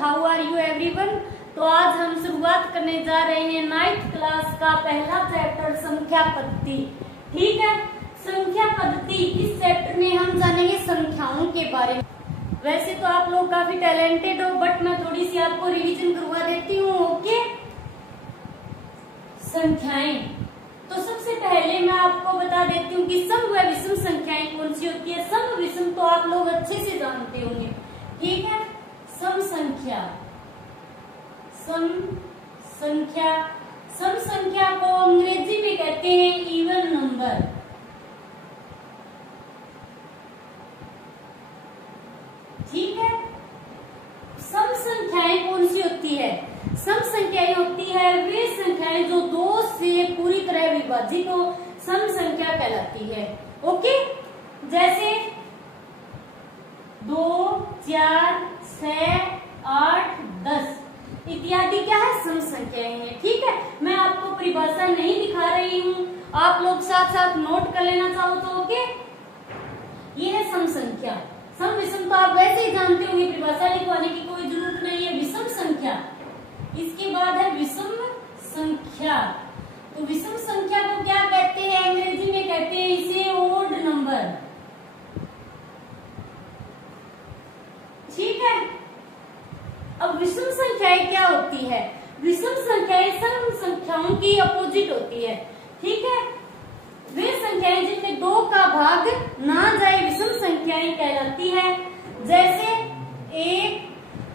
How are you everyone. तो आज हम शुरुआत करने जा रहे हैं 9th क्लास का पहला चैप्टर संख्या पद्धति। ठीक है, संख्या पद्धति इस चैप्टर में हम जानेंगे संख्याओं के बारे में। वैसे तो आप लोग काफी टैलेंटेड हो, बट मैं थोड़ी सी आपको रिवीजन करवा देती हूँ। ओके, संख्याएं। तो सबसे पहले मैं आपको बता देती हूँ कि सम व विषम संख्याएं कौन सी होती है। सम विषम तो आप लोग अच्छे से जानते होंगे। ठीक है, सम संख्या, सम संख्या, सम संख्या को अंग्रेजी में कहते हैं इवन नंबर। ठीक है, सम संख्याएं कौन सी होती है। सम संख्याएं होती है वे संख्याएं जो दो से पूरी तरह विभाजित हो, सम संख्या कहलाती है। ओके, जैसे 2, 4, 6, 8, 10 इत्यादि क्या है, सम संख्याएं हैं। ठीक है, मैं आपको परिभाषा नहीं दिखा रही हूँ, आप लोग साथ साथ नोट कर लेना चाहो तो। ओके, ये है सम संख्या। सम विषम तो आप वैसे ही जानते होंगे, परिभाषा लिखवाने की कोई जरूरत नहीं है। विषम संख्या, इसके बाद है विषम संख्या। तो विषम संख्या को क्या कहते हैं, अंग्रेजी में कहते हैं इसे ओड नंबर। ठीक है, अब विषम संख्याएं क्या होती है। विषम संख्याएं सम संख्याओं की अपोजिट होती है। ठीक है, वे संख्याएं जिनमें 2 का भाग ना जाए विषम संख्याएं कहलाती है। जैसे 1,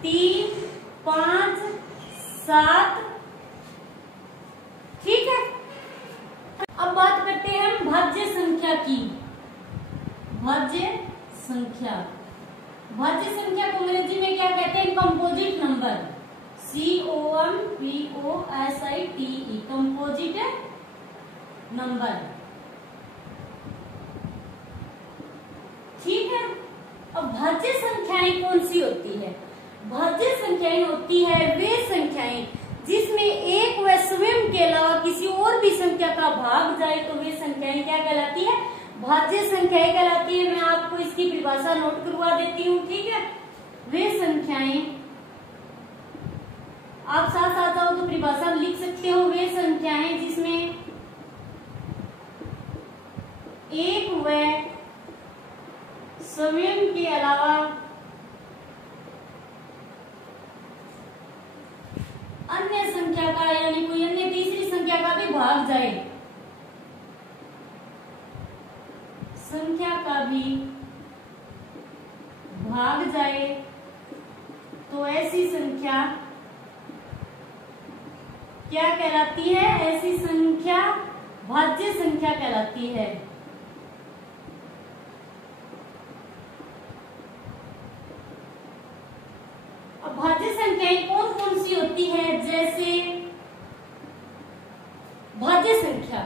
3, 5, 7। ठीक है, अब बात करते हैं हम भाज्य संख्या की। भाज्य संख्या, भाज्य संख्या को अंग्रेजी में क्या कहते हैं, composite number. COMPOSITE, composite number. ठीक है, अब भाज्य संख्याएं कौन सी होती है। भाज्य संख्याएं होती है वे संख्याएं जिसमें एक व स्वयं के अलावा किसी और भी संख्या का भाग जाए तो वे संख्याएं क्या कहलाती है, भाज्य संख्याएं कहलाती है। मैं आपको इसकी परिभाषा नोट करवा देती हूँ। ठीक है, वे संख्याएं, आप साथ साथ आओ तो परिभाषा लिख सकते हो। वे संख्याएं जिसमें एक व स्वयं के अलावा अन्य संख्या का यानी कोई अन्य तीसरी संख्या का भी भाग जाए, संख्या का भी भाग जाए तो ऐसी संख्या क्या कहलाती है, ऐसी संख्या भाज्य संख्या कहलाती है। अब भाज्य संख्याएं कौन कौन सी होती है, जैसे भाज्य संख्या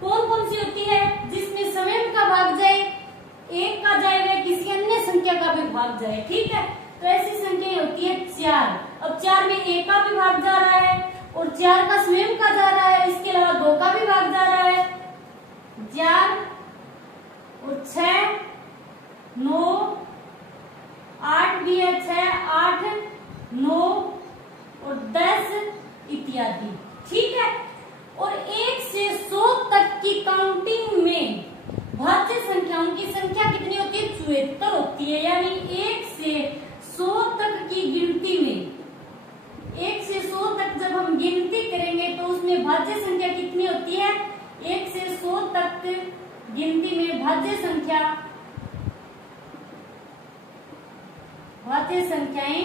कौन कौन सी होती है जिसमें स्वयं का भाग जाए, एक का जाए व किसी अन्य संख्या का भी भाग जाए। ठीक है, तो ऐसी संख्या होती है 4। अब 4 में एक का भी भाग जा रहा है और 4 का स्वयं का जा रहा है, इसके अलावा 2 का भी भाग जा रहा है। 4 और 6, 9, 8 भी है, 6, 8, 9 और 10 इत्यादि। ठीक है, और 1 से 100 तक की काउंटिंग में भाज्य संख्याओं की संख्या कितनी होती है, 74 होती है। यानी 1 से 100 तक की गिनती में, 1 से 100 तक जब हम गिनती करेंगे तो उसमें भाज्य संख्या कितनी होती है, 1 से 100 तक गिनती में भाज्य संख्या, भाज्य संख्याएं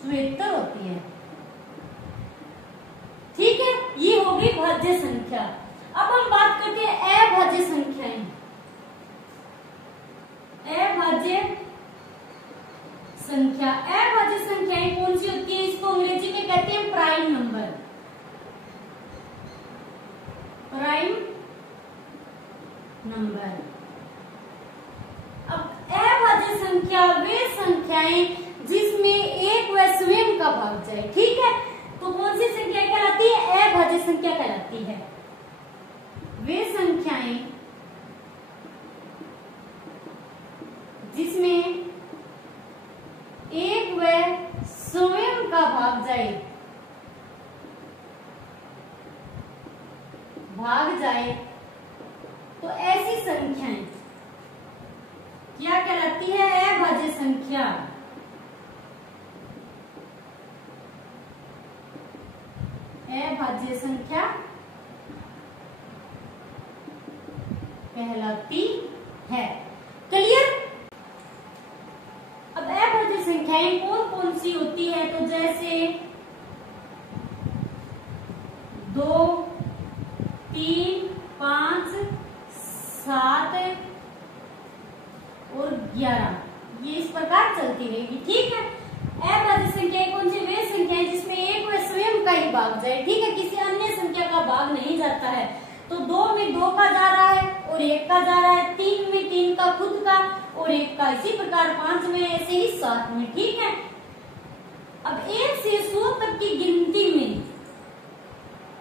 74 होती है। ठीक है, ये होगी भाज्य संख्या। अब हम बात करते हैं अभाज्य संख्याएं। अभाज्य संख्या, अभाज्य संख्याएं कौन सी होती है, इसको अंग्रेजी में कहते हैं प्राइम नंबर। Prime number. अब अभाज्य संख्या वे संख्याएं जिसमें एक व स्वयं का भाग जाए। ठीक है, तो कौन सी संख्या कहलाती है, अभाज्य संख्या कहलाती है। वे संख्याएं जिसमें एक व का भाग जाए तो ऐसी संख्याएं क्या कहलाती है? अभाज्य संख्या। अभाज्य संख्या कहलाती है। क्लियर? अब अभाज्य संख्याएं कौन कौन सी होती है? तो जैसे 2, 3, 5, 7 और 11, ये इस प्रकार चलती रहेगी। ठीक है। अभाज्य संख्याएं कौन सी? वे संख्याएं जिसमें एक व स्वयं का ही भाग जाए। ठीक है, किसी अन्य संख्या का भाग नहीं जाता है। तो 2 में 2 का जा रहा है और 1 का जा रहा है, 3 में 3 का खुद का और 1 का, इसी प्रकार 5 में, ऐसे ही 7 में। ठीक है। अब 1 से 100 तक की गिनती में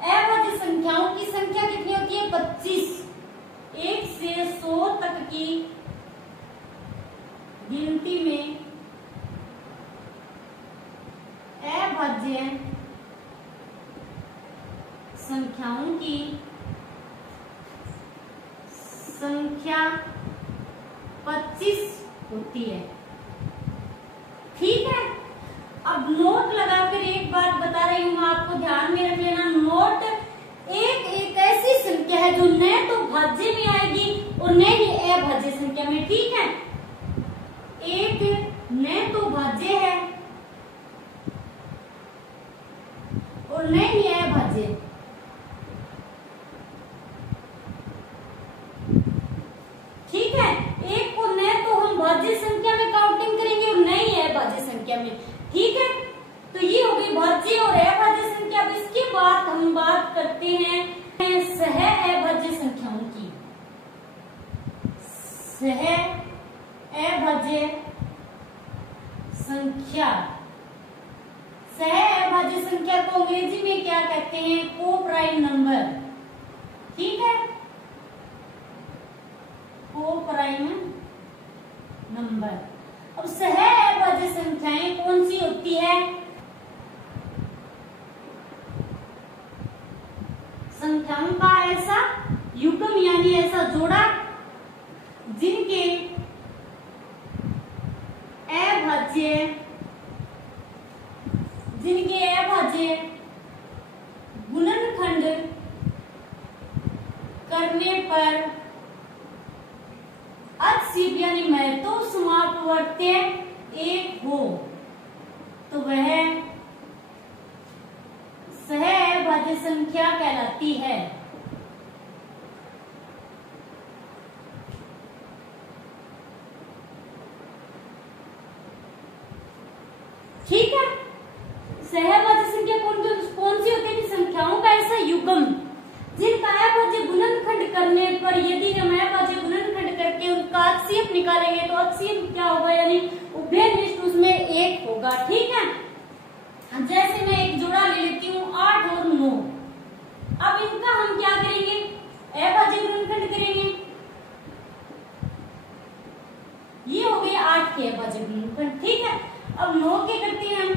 अभाज्य संख्याओं की संख्या कितनी होती है? 25। 1 से 100 तक की गिनती में अभाज्य संख्याओं की संख्या 25 होती है। ठीक है। अब नोट लगाकर एक बात बता रही हूं, आपको ध्यान में रख लेना। नोट एक ऐसी संख्या है जो न तो भाज्य में आएगी और न ही अभाज्य संख्या में। ठीक है। एक न तो भाज्य है और न ही अभाज्य। ठीक है। एक को न तो हम भाज्य संख्या में काउंटिंग करेंगे और न ही अभाज्य संख्या में। ठीक है। तो ये हो गई भाज्य और अभाज्य संख्या। अब इसके बाद हम बात करते हैं सह अभाज्य संख्याओं की। सह अभाज्य संख्या। सह अभाज्य संख्या को अंग्रेजी में क्या कहते हैं? को प्राइम नंबर। ठीक है। को प्राइम नंबर। अब सह अभाज्य संख्याएं कौन सी होती है? संख्याओं का ऐसा युग्म यानी ऐसा जोड़ा जिनके अभाज्य गुणनखंड करने पर अचसीप यानी महत्व समापवर्त्य 1 हो तो वह सह अभाज्य संख्या कहलाती है। ठीक है। सहअभाज्य संख्या कौन सी होती है? संख्याओं का ऐसा युग्म जिनका अभाज्य गुणनखंड करने पर यदि हम अभाज्य गुणनखंड करके उनका अचसीप निकालेंगे तो अचसीप क्या होगा? यानी उभयनिष्ठ उसमें 1 होगा। ठीक है। जैसे मैं एक जोड़ा ले लेती हूँ 8 और 9। अब इनका हम क्या करेंगे? अभाज्य गुणनखंड करेंगे। ये हो गए 8 के अभाज्य गुणनखंड। ठीक है। अब 9 के करते हैं हम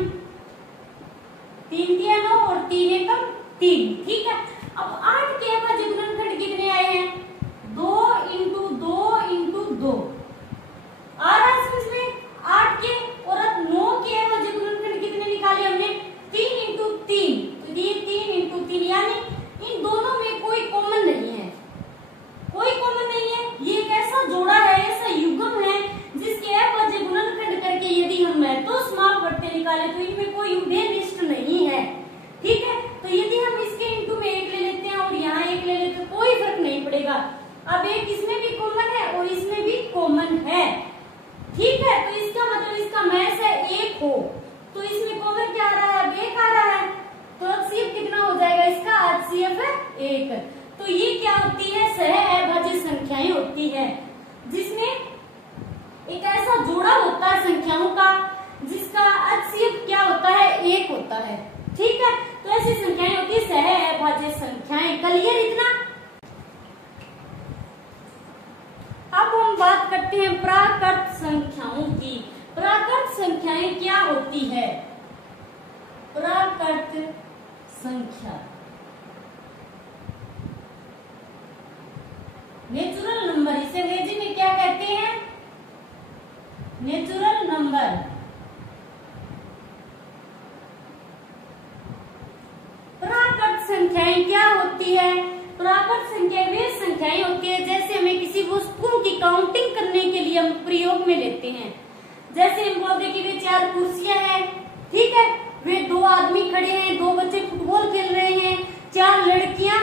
3 तिया 9 और 3 एकम 3। ठीक है। अब 8 के अभाज्य गुणनखंड कितने आए हैं? 2 इंटू 2 इंटू 2 आ रहा है इसमें 8 के। और अब 9 के अभाज्य गुणनखंड कितने निकाले हमने? 3 इंटू 3। तो ये 3 इंटू 3 यानी इन दोनों में कोई कॉमन नहीं है। कोई कॉमन नहीं है। ये एक ऐसा जोड़ा है, ऐसा युग्म है जिसके अभाज्य गुणनखंड करके यदि हम महत्व समापवर्त्य निकाले तो इनमें कोई उभयनिष्ठ नहीं है। ठीक है। तो यदि हम इसके इंटू में 1 ले लेते हैं और यहाँ 1 ले लेते हैं तो कोई फर्क नहीं पड़ेगा। अब एक इसमें भी कॉमन है और इसमें भी कॉमन है। ठीक है। तो इसका मतलब इसका मैच है 1 हो तो इसमें कॉमन क्या आ रहा है? अब 1 आ रहा है। तो अचसीप कितना हो जाएगा? इसका अचसीप है 1। तो ये क्या होती है? सह अभाज्य संख्याएं होती है जिसमें एक ऐसा जोड़ा होता है संख्याओं का जिसका अचसीप क्या होता है? 1 होता है। ठीक है। तो ऐसी संख्याएं होती है सह अभाज्य संख्याएं। क्लियर इतना? अब हम बात करते हैं प्राकृत संख्याओं की। प्राकृत संख्याएं क्या होती है? प्राकृत संख्या। नेचुरल नंबर, इसे अंग्रेजी में क्या कहते हैं? Natural number. प्राकृत संख्याएं क्या होती है? प्राकृत संख्या वे संख्याएं होती है जैसे हमें किसी वस्तुओं की काउंटिंग करने के लिए हम प्रयोग में लेते हैं। जैसे हम बोलते कि वे 4 कुर्सियां हैं, ठीक है, वे 2 आदमी खड़े हैं, 2 बच्चे फुटबॉल खेल रहे हैं, 4 लड़कियां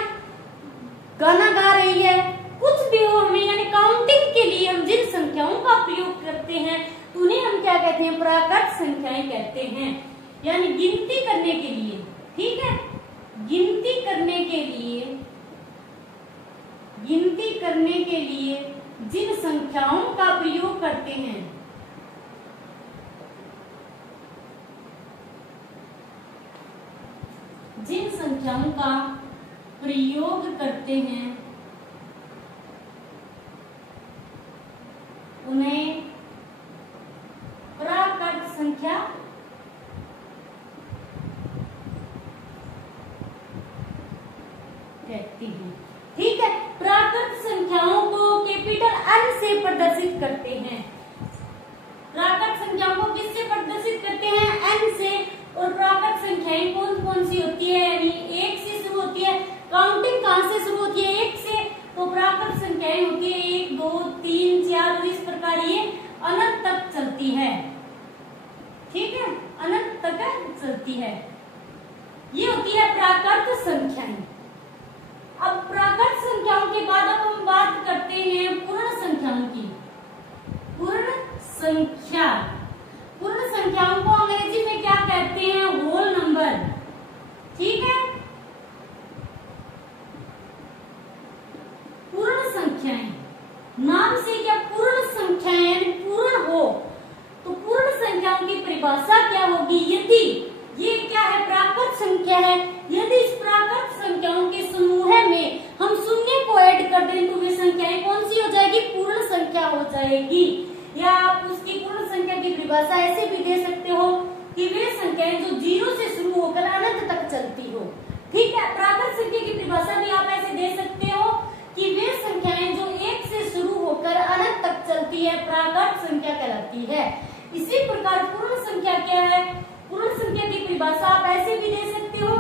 गाना गा रही है, कुछ भी हो, हमें यानी काउंटिंग के लिए हम जिन संख्याओं का प्रयोग करते हैं उन्हें हम क्या कहते हैं? प्राकृत संख्याएं कहते हैं। यानी गिनती करने के लिए, ठीक है, गिनती करने के लिए जिन संख्याओं का प्रयोग करते हैं, जिन संख्याओं का प्रयोग करते हैं उन्हें प्राकृत संख्या कहती हैं। ठीक है, प्राकृत संख्याओं को कैपिटल N से प्रदर्शित करते हैं। प्राकृत संख्याओं को किससे प्रदर्शित करते हैं? N से। और प्राकृत संख्याएं कौन कौन सी होती है? यानी 1 से शुरू होती है। काउंटिंग कहां से शुरू होती है? 1 से। तो प्राकृत संख्याएं होती है 1, 2, 3, 4 और इस प्रकार ये अनंत तक चलती है। ठीक है, अनंत तक चलती है। ये होती है प्राकृत संख्याएं। अब प्राकृत संख्याओं के बाद अब हम बात करते हैं पूर्ण संख्याओं की। पूर्ण संख्या, पूर्ण संख्याओं को अंग्रेजी में क्या कहते हैं? Whole number. ठीक है, पूर्ण संख्याएं, नाम से क्या पूर्ण संख्याएं पूर्ण हो, तो पूर्ण संख्याओं की परिभाषा क्या होगी? यदि ये क्या है? प्राकृत संख्या है। यदि इस प्राकृत संख्याओं के समूह में हम शून्य को ऐड कर दें तो वे संख्याएं कौन सी हो जाएगी? पूर्ण संख्या हो जाएगी। या आप उसकी पूर्ण संख्या की परिभाषा ऐसे भी दे सकते हो कि वे संख्याएं जो 0 से शुरू होकर अनंत तक चलती हो। ठीक है, प्राकृत संख्या की परिभाषा भी आप ऐसे दे सकते हो कि वे संख्याएं जो 1 से शुरू होकर अनंत तक चलती है प्राकृत संख्या कहलाती है। इसी प्रकार पूर्ण संख्या क्या है? पूर्ण संख्या की परिभाषा आप ऐसे भी दे सकते हो,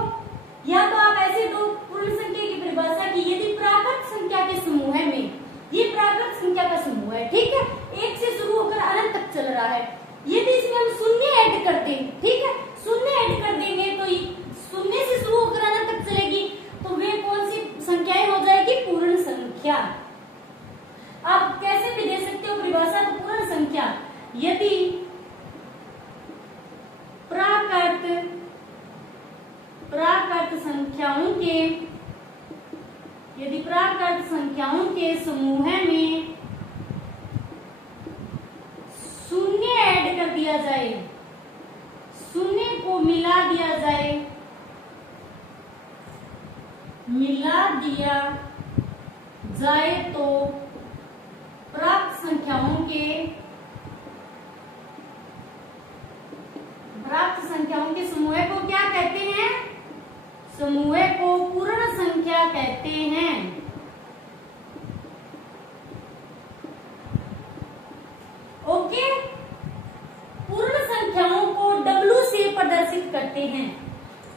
या तो आप ऐसे दो पूर्ण संख्या की परिभाषा की यदि प्राकृत संख्या के समूह में, ये प्राकृत संख्या का समूह है, ठीक है, 1 से शुरू होकर अनंत तक चल रहा है, यदि इसमें हम शून्य ऐड कर दें, ठीक है, शून्य ऐड कर देंगे तो शून्य से शुरू होकर अनंत तक चलेगी, तो वे कौन सी संख्याएं हो जाएगी? पूर्ण संख्या। आप कैसे भी दे सकते हो परिभाषा? तो पूर्ण संख्या यदि प्राकृत संख्याओं के समूह में शून्य ऐड कर दिया जाए, शून्य को मिला दिया जाए तो प्राप्त संख्याओं के समूह को क्या कहते हैं? समूह को पूर्ण संख्या कहते हैं। ओके, पूर्ण संख्याओं को W से प्रदर्शित करते हैं।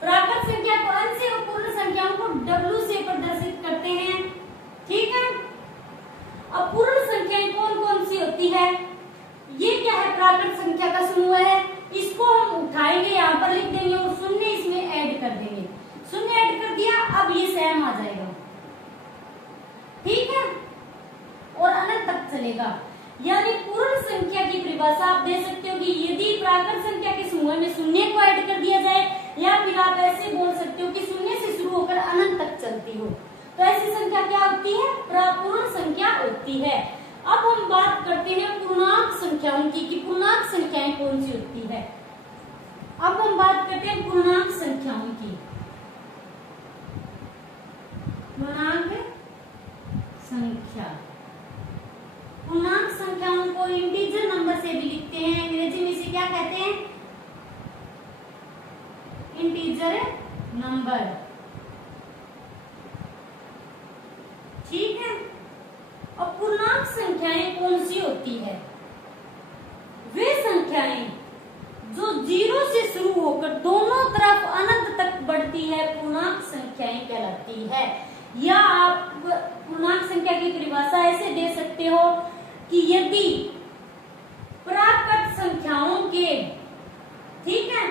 प्राकृत संख्या को N से और पूर्ण संख्याओं को W से प्रदर्शित करते हैं। ठीक है, अब पूर्ण संख्याएं कौन कौन सी होती है? ये क्या है? प्राकृत संख्या का समूह है। इसको हम उठाएंगे, यहाँ पर लिख देंगे और शून्य इसमें ऐड कर देंगे। शून्य ऐड कर दिया, अब ये सेम आ जाएगा। ठीक है, और अनंत तक चलेगा। यानी पूर्ण संख्या की परिभाषा आप दे सकते हो कि यदि प्राकृत संख्या के समूह में शून्य को ऐड कर दिया जाए, या फिर आप ऐसे बोल सकते हो कि शून्य से शुरू होकर अनंत तक चलती हो, तो ऐसी संख्या क्या होती है? पूर्ण संख्या होती है। अब हम बात करते हैं पूर्णांक संख्याओं की कि पूर्णांक संख्याएं कौन सी होती है। अब हम बात करते हैं पूर्णांक संख्याओं की। पूर्णांक संख्या, पूर्णांक संख्याओं को इंटीजर नंबर से भी लिखते हैं। अंग्रेजी में इसे क्या कहते हैं? Integer number. ठीक है। और पूर्णांक संख्याएं कौन सी होती है? वे संख्याएं जो 0 से शुरू होकर दोनों तरफ अनंत तक बढ़ती है पूर्णांक संख्याएं कहलाती है। या आप पूर्णांक संख्या की परिभाषा ऐसे दे सकते हो कि यदि प्राकृत संख्याओं के, ठीक है,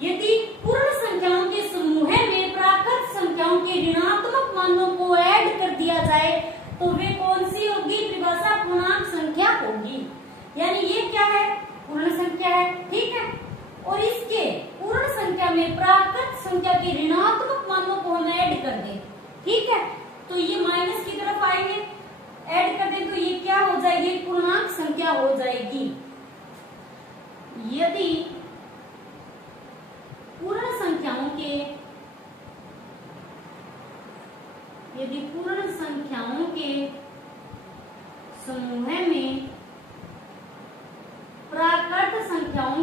यदि पूर्ण संख्याओं के समूह में प्राकृत संख्याओं के ऋणात्मक मानों को ऐड कर दिया जाए तो वे कौन सी होगी? परिभाषा पूर्णांक संख्या होगी। यानी ये क्या है? पूर्ण संख्या है। ठीक है। और इसके पूर्ण संख्या में प्राकृत संख्या के ऋणात्मक मानों को हम ऐड कर दें, ठीक है, तो ये माइनस की तरफ आएंगे, ऐड कर दें तो ये क्या हो जाएगी? पूर्णांक संख्या हो जाएगी। यदि पूर्ण संख्याओं के समूह में प्राकृत संख्याओं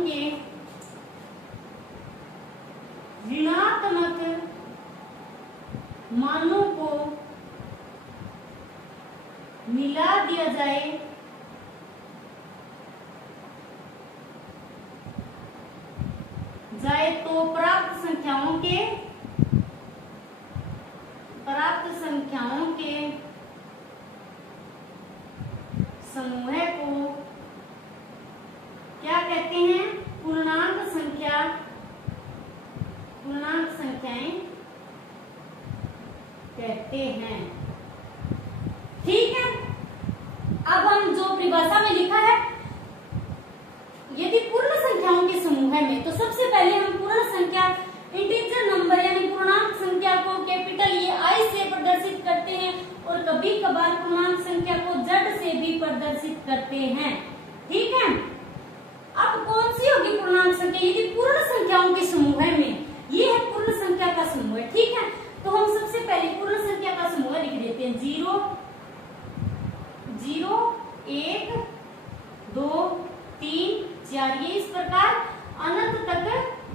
के ऋणात्मक मानों को मिला दिया जाए तो प्राप्त संख्याओं के समूह को क्या कहते हैं? पूर्णांक संख्याएं कहते हैं। ठीक है। अब हम जो परिभाषा में लिखा है, यदि पूर्ण संख्याओं के समूह में, तो सबसे पहले हम पूर्ण संख्या इंटीजर नंबर यानी पूर्णांक संख्या को कैपिटल ये आई से प्रदर्शित करते हैं और कभी कभार पूर्णांक संख्या को जेड से भी प्रदर्शित करते हैं। ठीक है। अब कौन सी होगी पूर्णांक संख्या? यदि पूर्ण संख्याओं के समूह में, ये है पूर्ण संख्या का समूह। ठीक है। तो हम सबसे पहले पूर्ण संख्या का समूह लिख देते हैं। 0 0 1 2 3 4, ये इस प्रकार अनंत तक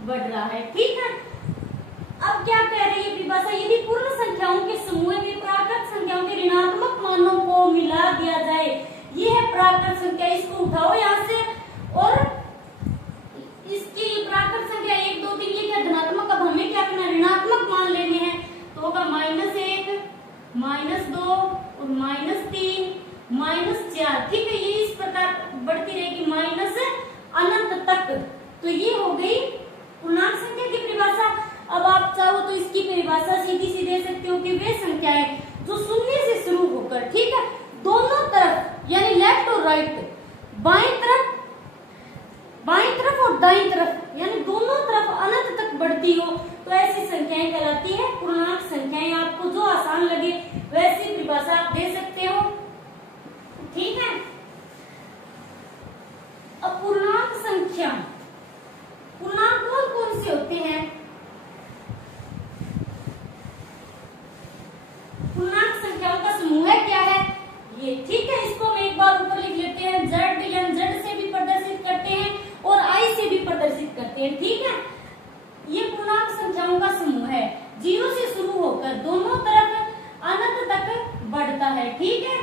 बढ़ रहा है। ठीक है। अब क्या कह रही है परिभाषा? यदि पूर्ण संख्याओं के समूह में प्राकृत संख्याओं के ऋणात्मक मानों को मिला दिया जाए, ये है प्राकृत संख्या, इसको उठाओ यहाँ से, और इसकी प्राकृत संख्या 1 2 3 ये क्या धनात्मक, अब हमें क्या करना? ऋणात्मक मान लेने हैं। तो होगा -1 -2 और -3 -4। ठीक है। ये इस प्रकार बढ़ती रहेगी माइनस अनंत तक। तो ये हो गई पूर्णांक संख्या की परिभाषा। अब आप चाहो तो इसकी परिभाषा सीधी सी दे सकते हो कि वे संख्याएं जो शून्य से शुरू होकर, ठीक है, दोनों तरफ यानी लेफ्ट और राइट, बाईं तरफ और दाईं तरफ यानी दोनों तरफ अनंत तक बढ़ती हो, तो ऐसी संख्याएं कहलाती है पूर्णांक संख्याएं। आपको जो आसान लगे वैसी परिभाषा आप दे सकते हो। ठीक है। अब पूर्णांक संख्या, पूर्णांक कौन से होते हैं? पूर्णांक संख्याओं का समूह क्या है? ये। ठीक है। इसको हम एक बार ऊपर लिख लेते हैं। जेड से भी प्रदर्शित करते हैं और आई से भी प्रदर्शित करते हैं। ठीक है। ये पूर्णांक संख्याओं का समूह है, 0 से शुरू होकर दोनों तरफ अनंत तक बढ़ता है। ठीक है।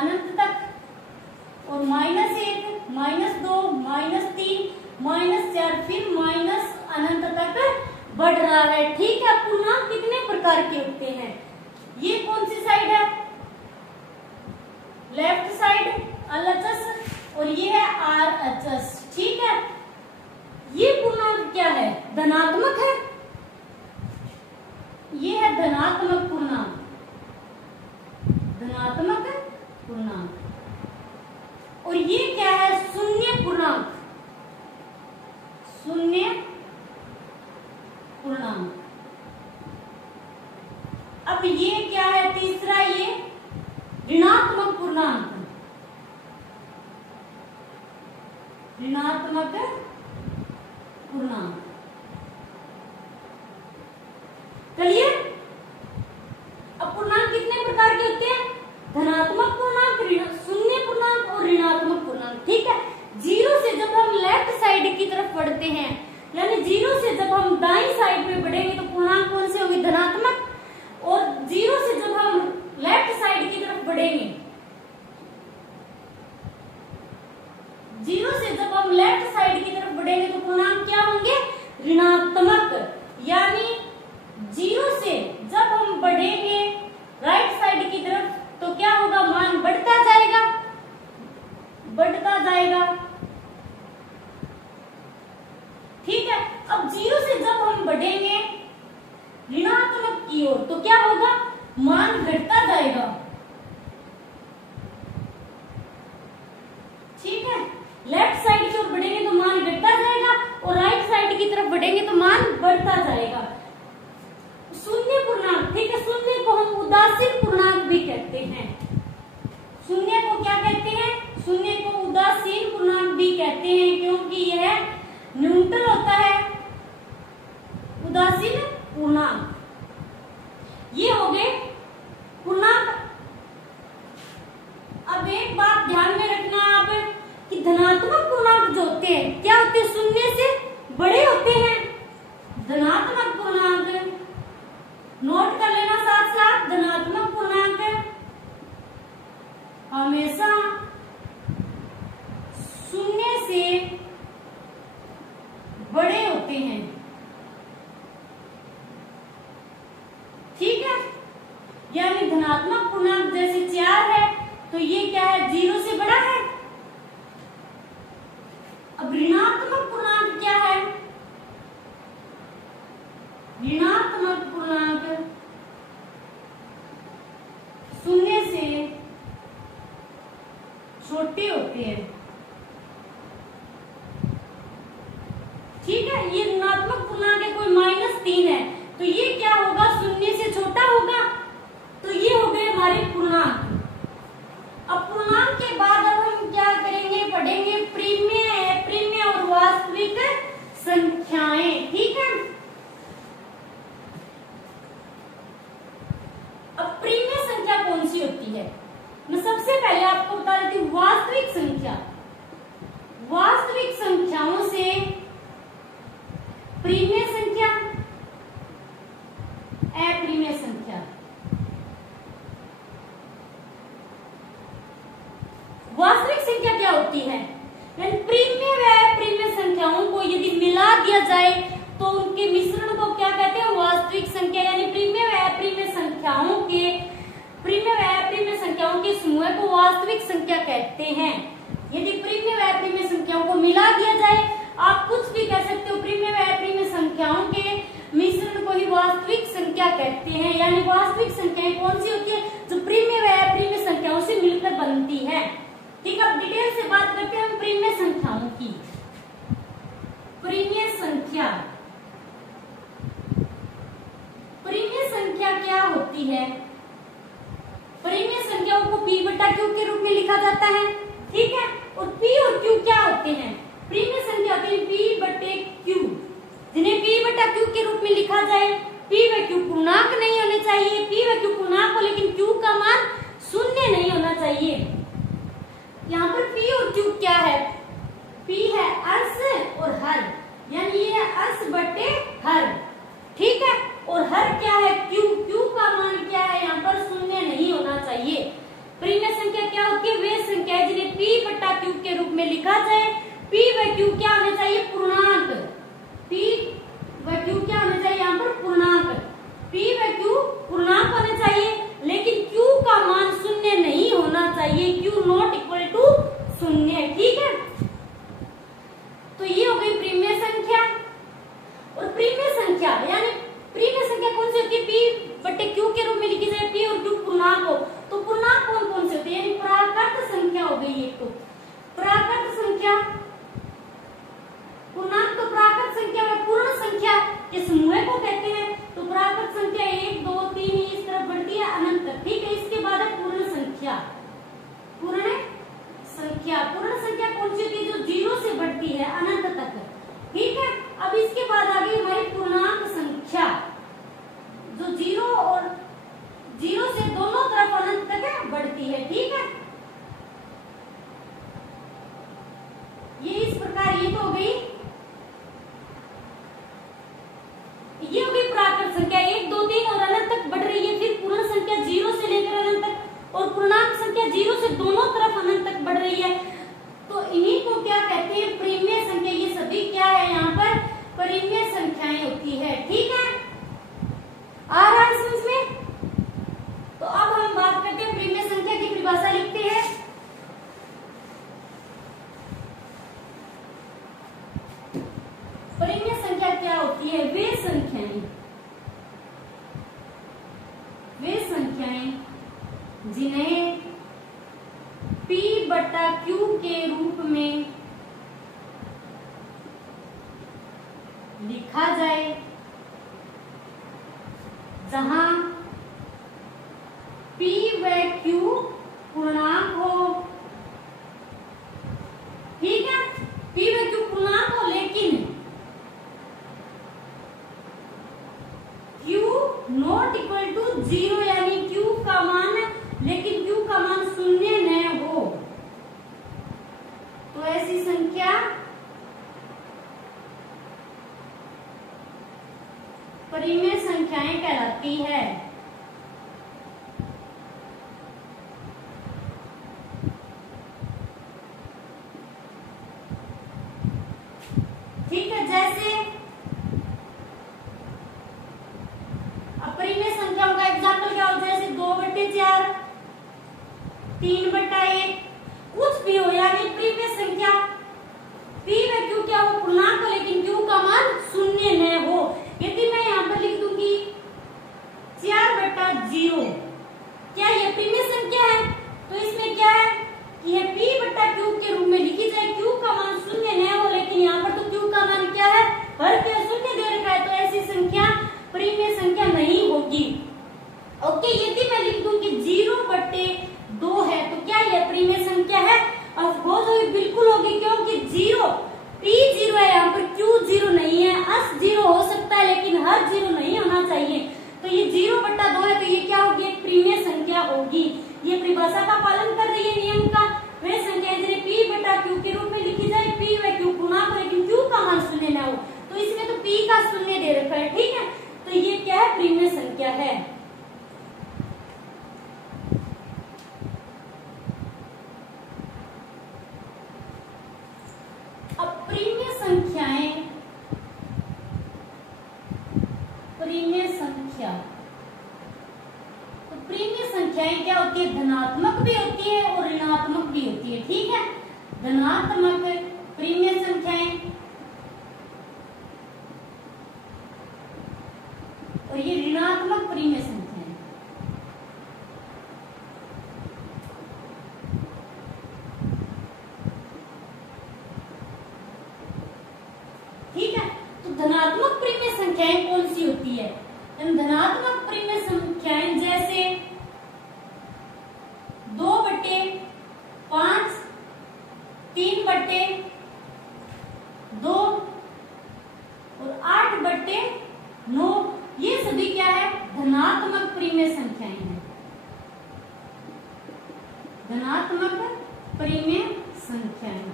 अनंत तक, और -1 -2 -3 -4 फिर माइनस अनंत तक बढ़ रहा है। ठीक है। पूर्णांक कितने प्रकार के होते हैं? ये कौन सी साइड है? लेफ्ट साइड LHS, और ये है RHS। ठीक है। ये पूर्णांक क्या है? धनात्मक है। ये है धनात्मक पूर्णांक, धनात्मक पूर्णांक। और ये क्या है? शून्य पूर्णांक, शून्य पूर्णांक। अब ये क्या है? तीसरा, ये ऋणात्मक पूर्णांक, ऋणात्मक पूर्णांक। क्लियर? अब पूर्णांक कितने प्रकार के होते हैं? धनात्मक पूर्णांक, शून्य पूर्णांक और बढ़ते हैं। यानी 0 से जब हम दाईं साइड में बढ़ेंगे तो पूर्णांक कौन से होंगे, धनात्मक। और 0 से जब हम लेफ्ट साइड की तरफ बढ़ेंगे, 0 से जब हम लेफ्ट साइड की तरफ बढ़ेंगे तो पूर्णांक क्या होंगे, ऋणात्मक। यानी 0 से जब हम बढ़ेंगे राइट साइड की तरफ तो क्या होगा, मान बढ़ता जाएगा, बढ़ता जाएगा। ठीक है। अब 0 से जब हम बढ़ेंगे ऋणात्मक की ओर तो क्या होगा, मान घटता जाएगा। ठीक है। लेफ्ट साइड की ओर बढ़ेंगे तो मान घटता जाएगा और राइट साइड की तरफ बढ़ेंगे तो मान बढ़ता जाएगा। शून्य पूर्णांक, ठीक है, शून्य को हम उदासीन पूर्णांक भी कहते हैं। शून्य को क्या कहते हैं, शून्य को उदासीन पूर्णांक भी कहते हैं, क्योंकि यह न्यूट्रल होता है। उदासीन पूर्णांक ये हो गए पूर्णांक। अब एक बात ध्यान में रखना आप कि धनात्मक पूर्णांक जो होते हैं क्या होते हैं, शून्य से बड़े होते हैं। धनात्मक पूर्णांक नोट कर लेना साथ साथ, धनात्मक पूर्णांक हमेशा शून्य से बड़े होते हैं। ठीक है। यानी धनात्मक पूर्णांक जैसे 4 है तो ये क्या है, 0 से बड़ा है। अब ऋणात्मक पूर्णांक क्या है, ऋणात्मक पूर्णांक शून्य से छोटे होते हैं। ठीक है। ये ऋणात्मक पूर्णांक है, कोई -3 है तो ये क्या होगा, शून्य से छोटा होगा। तो ये हो गए हमारे पूर्णांक। अब पूर्णांक के बाद अब हम क्या करेंगे, पढ़ेंगे प्रीमेय, प्रीमेय और वास्तविक संख्याएं। ठीक है। अब प्रीमेय संख्या कौन सी होती है, मैं सबसे पहले आपको बता देती हूँ। वास्तविक संख्या, वास्तविक संख्याओं से प्रीमेय संख्या, अप्रीमेय संख्या। वास्तविक संख्या क्या होती है, प्रीमेय व अप्रीमेय संख्याओं को यदि मिला दिया जाए तो उनके मिश्रण को क्या कहते हैं, वास्तविक संख्या। यानी प्रीमेय व अप्रीमेय संख्याओं के, प्रीमेय व अप्रीमेय संख्याओं के समूह को वास्तविक संख्या कहते हैं। यदि प्रीमेय व अप्रीमेय संख्याओं को मिला दिया जाए, आप कुछ भी कह सकते हो, प्रीमेय व अप्रीमेय संख्याओं के मिश्रण को ही वास्तविक संख्या कहते हैं। यानी वास्तविक संख्याएं कौन सी होती है, जो प्रीमेय व अप्रीमेय संख्याओं से मिलकर बनती है। ठीक है। अब डिटेल से बात करते हैं हम प्रीमेय संख्याओं की। प्रीमेय संख्या, प्रीमेय संख्या क्या होती है, प्रीमेय संख्याओं को P बटा Q के रूप में लिखा जाता है। ठीक है। और P और Q क्या होते हैं, प्रीमेय संख्या होती है P बटे Q, जिन्हें P बटा Q के रूप में लिखा जाए। P व Q पूर्णांक नहीं होने चाहिए, P व Q पूर्णांक हो लेकिन Q का मान शून्य नहीं होना चाहिए। यहाँ पर P और Q क्या है, P है अंश और हर, यानी ये है अंश बटे हर। ठीक है। और हर क्या है, Q, Q का मान क्या है, यहाँ पर शून्य नहीं होना चाहिए। प्रीमेय संख्या क्या होती है, वे संख्या जिन्हें P बटा Q के रूप में लिखा जाए। P व Q क्या होने चाहिए, पूर्णांक। P व Q क्या होने चाहिए, यहाँ पर पूर्णांक। P व Q पूर्णांक होने चाहिए, लेकिन Q का मान शून्य नहीं होना चाहिए, Q नॉट इक्वल टू शून्य। ठीक है। तो ये हो गई प्रीमेय संख्या। और प्रीमेय संख्या यानी प्रीमेय संख्या कौन सी होती है, P बटे Q के रूप में लिखी जाए, P और Q पूर्णांक हो। तो पूर्णांक कौन कौन से होते हैं, यानी प्राकृत संख्या हो गई एक। तो प्राकृत संख्या, पूर्णांक तो प्राकृत संख्या में पूर्ण संख्या के समूह को कहते हैं। तो प्राकृत संख्या 1 2 3 इस तरफ बढ़ती है अनंत तक। ठीक है। इसके बाद है पूर्ण संख्या। पूर्ण संख्या, पूर्ण संख्या कौन सी होती है, जो 0 से बढ़ती है अनंत तक। ठीक है। अब इसके बाद आ गई हमारी पूर्णांक संख्या, जो 0 और 0 से दोनों तरफ अनंत तक बढ़ती है। ठीक है। ये इस प्रकार, ये तो हो गई है वे संख्याएं जिन्हें P बटा Q के रूप में लिखा जाए, जहां P व Q पूर्णांक हो। ठीक है, P व Q पूर्णांक हो, लेकिन Q नॉट इक्वल टू 0, यानी Q का मान, लेकिन Q का मान शून्य न हो, तो ऐसी संख्या परिमेय संख्याएं कहलाती है। ठीक है, जैसे अपरिमेय संख्याओं का एग्जाम्पल क्या हो, जैसे 2/4, 3/1, कुछ भी हो, यानी परिमेय संख्या P व Q क्या हो, पूर्णांक हो, लेकिन Q का मान शून्य न हो। यदि मैं यहाँ पर लिख दूंगी 4/0, क्या यह परिमेय संख्या है? तो इसमें क्या है कि यह P बटा Q के रूप में लिखी जाए, Q का मान शून्य न हो, लेकिन यहाँ पर तो Q का मान क्या है, हर के शून्य दे रखा है, तो ऐसी संख्या परिमेय संख्या नहीं होगी। ओके, यदि मैं लिख दूं कि 0/2 है, तो क्या यह परिमेय संख्या है? ऑफ कोर्स होगी, बिल्कुल होगी, क्योंकि 0 P 0 है, यहाँ पर Q 0 नहीं है। अस 0 हो सकता है, लेकिन हर 0 नहीं होना चाहिए, तो ये 0/2 है, तो ये क्या होगी, एक परिमेय संख्या होगी। ये परिभाषा का पालन कर रही है, नियम का। वे संख्या जिन्हें P बटा Q के रूप में लिखी जाए, P व Q पूर्णांक, लेकिन Q का मान शून्य न हो, तो इसमें तो P का शून्य दे रखा है। ठीक है, तो ये क्या है, परिमेय संख्या है। अब परिमेय संख्या, तो परिमेय संख्याएं क्या होती है, धनात्मक भी होती है और ऋणात्मक भी होती है। ठीक है, धनात्मक परिमेय संख्याएं और ये ऋणात्मक परिमेय संख्याएं। ठीक है, तो धनात्मक परिमेय संख्याएं कौन सी होती है? धनात्मक परिमेय संख्याएं जैसे 2/5, 3/2 और 8/9, ये सभी क्या है, धनात्मक परिमेय संख्याएं हैं। धनात्मक परिमेय संख्याएं।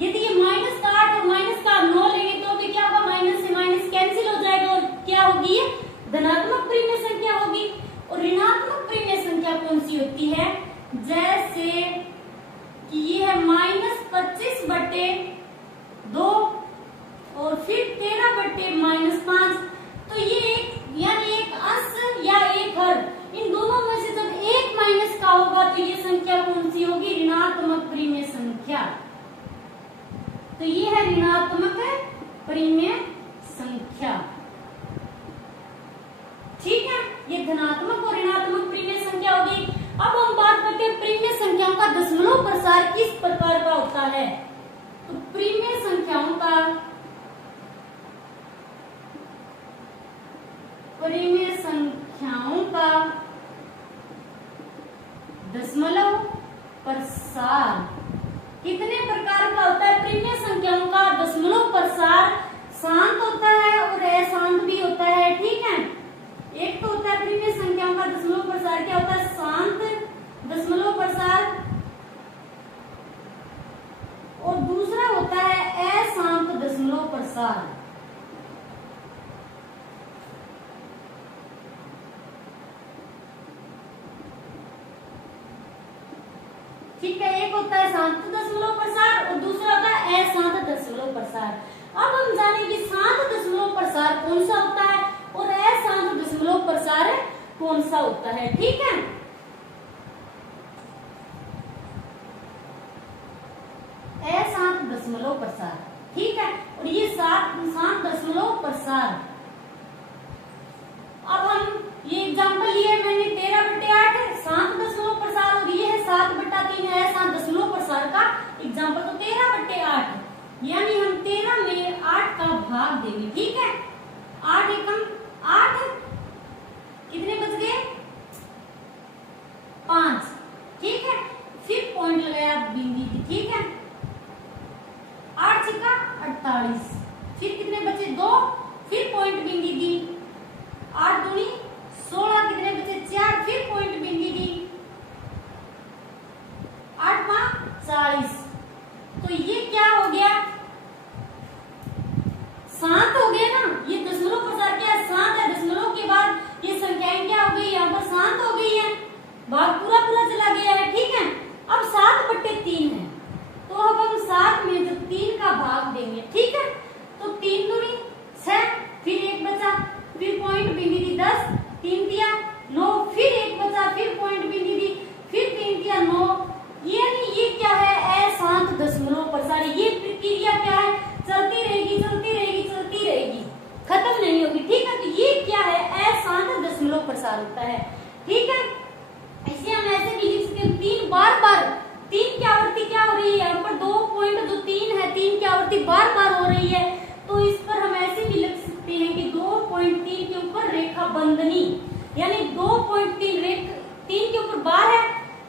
यदि ये -8 और -9 लेंगे तो भी क्या होगा, माइनस से माइनस कैंसिल हो जाएगा, और क्या होगी, ये धनात्मक परिमेय संख्या होगी। और ऋणात्मक परिमेय संख्या कौन सी होती है? जैसे कि ये है -25/2 और फिर 13/-5, तो ये एक, यानी एक अंश या एक हर, इन दोनों में से जब एक माइनस का होगा, तो ये संख्या कौन सी होगी, ऋणात्मक परिमेय संख्या। तो ये है ऋणात्मक परिमेय संख्या। ठीक है, ये धनात्मक और ऋणात्मक परिमेय संख्या होगी। अब हम बात करते हैं परिमेय संख्याओं का दशमलव प्रसार किस प्रकार का होता है। तो परिमेय संख्याओं का दशमलव प्रसार कितने प्रकार का होता है? परिमेय संख्याओं का दशमलव प्रसार शांत होता है और अशांत भी होता है। ठीक है, एक तो होता है परिमेय संख्याओं का दशमलव प्रसार, क्या होता है, शांत दशमलव प्रसार, और दूसरा होता है अशांत दशमलव प्रसार। ठीक है, एक होता है शांत दशमलव प्रसार और दूसरा होता है अशांत दशमलव प्रसार। अब हम जानेंगे शांत दशमलव प्रसार कौन सा होता है और अशांत दशमलव प्रसार कौन सा होता है। ठीक है, अशांत दशमलव प्रसार। ठीक है, और ये 7 बिंदी दी, ठीक है। 8 छक्का 48, फिर कितने बचे 2, फिर पॉइंट बिंदी दी। 8 दूनी 16, कितने बचे 4, फिर पॉइंट बिंदी दी। 8 5 40, तो ये क्या हो गया 7 हो गया ना। ये दशमलव प्रसार क्या है 7 है, दशमलव के बाद ये संख्याएं क्या हो गई, यहाँ पर 7 हो गई है, भाग पूरा पूरा चला गया है, ठीक है। अब 7/3 है, तो अब हम 7 में जो 3 का भाग देंगे, ठीक है। तो 3 दूनी 6, फिर 1 बचा, फिर पॉइंट बिंदी दी 10, 3 दिया 9, फिर 1 बचा, फिर पॉइंट बिंदी दी, फिर 3 दिया 9। ये क्या है अशांत दशमलव प्रसार। ये प्रक्रिया क्या है, चलती रहेगी चलती रहेगी चलती रहेगी, खत्म नहीं होगी, ठीक है। तो ये क्या है अशांत दशमलव प्रसार होता है, ठीक है। इसे हम ऐसे भी लिख सकते हैं 3 बार 3 की आवृत्ति क्या हो रही है, यहाँ पर 2 पॉइंट जो 3 है 3 की आवृत्ति बार हो रही है, तो इस पर हम ऐसे भी लिख सकते हैं कि 2.3 के ऊपर रेखा बंधनी, यानी 2.3 3 के ऊपर बार है,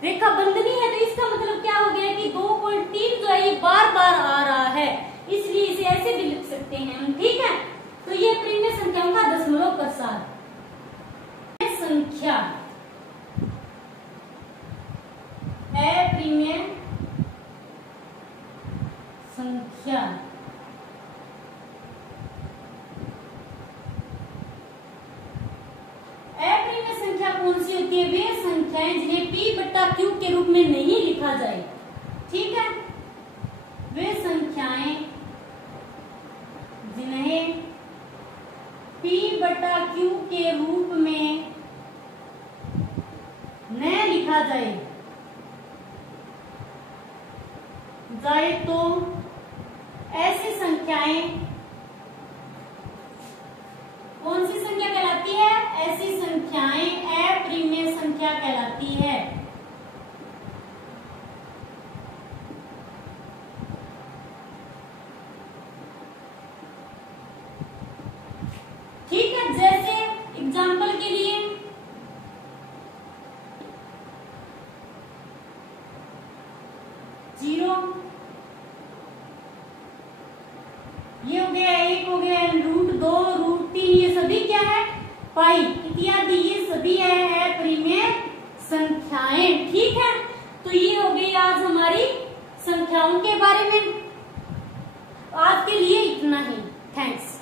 रेखा बंधनी है, तो इसका मतलब क्या हो गया कि 2.3 जो है ये बार आ रहा है, इसलिए इसे ऐसे भी लिख सकते हैं हम, ठीक है। तो ये परिमेय संख्याओं का दशमलव प्रसार। संख्या अप्रिमेय संख्या, अप्रिमेय संख्या कौन सी होती है, वे संख्याएं जिन्हें P/Q के रूप में नहीं लिखा जाए, ठीक है। वे संख्याएं जिन्हें P/Q के रूप में न लिखा जाए तो ऐसी संख्याएं कौन सी संख्या कहलाती है, ऐसी संख्याएं अप्रिमेय संख्या कहलाती है, ठीक है। जैसे एग्जाम्पल के लिए 0, ये हो गया 1 हो गया, √2 √3, ये सभी क्या है पाई इत्यादि, ये सभी है अप्रिमेय संख्याएं, ठीक है। तो ये हो गई आज हमारी संख्याओं के बारे में। आज के लिए इतना ही, थैंक्स।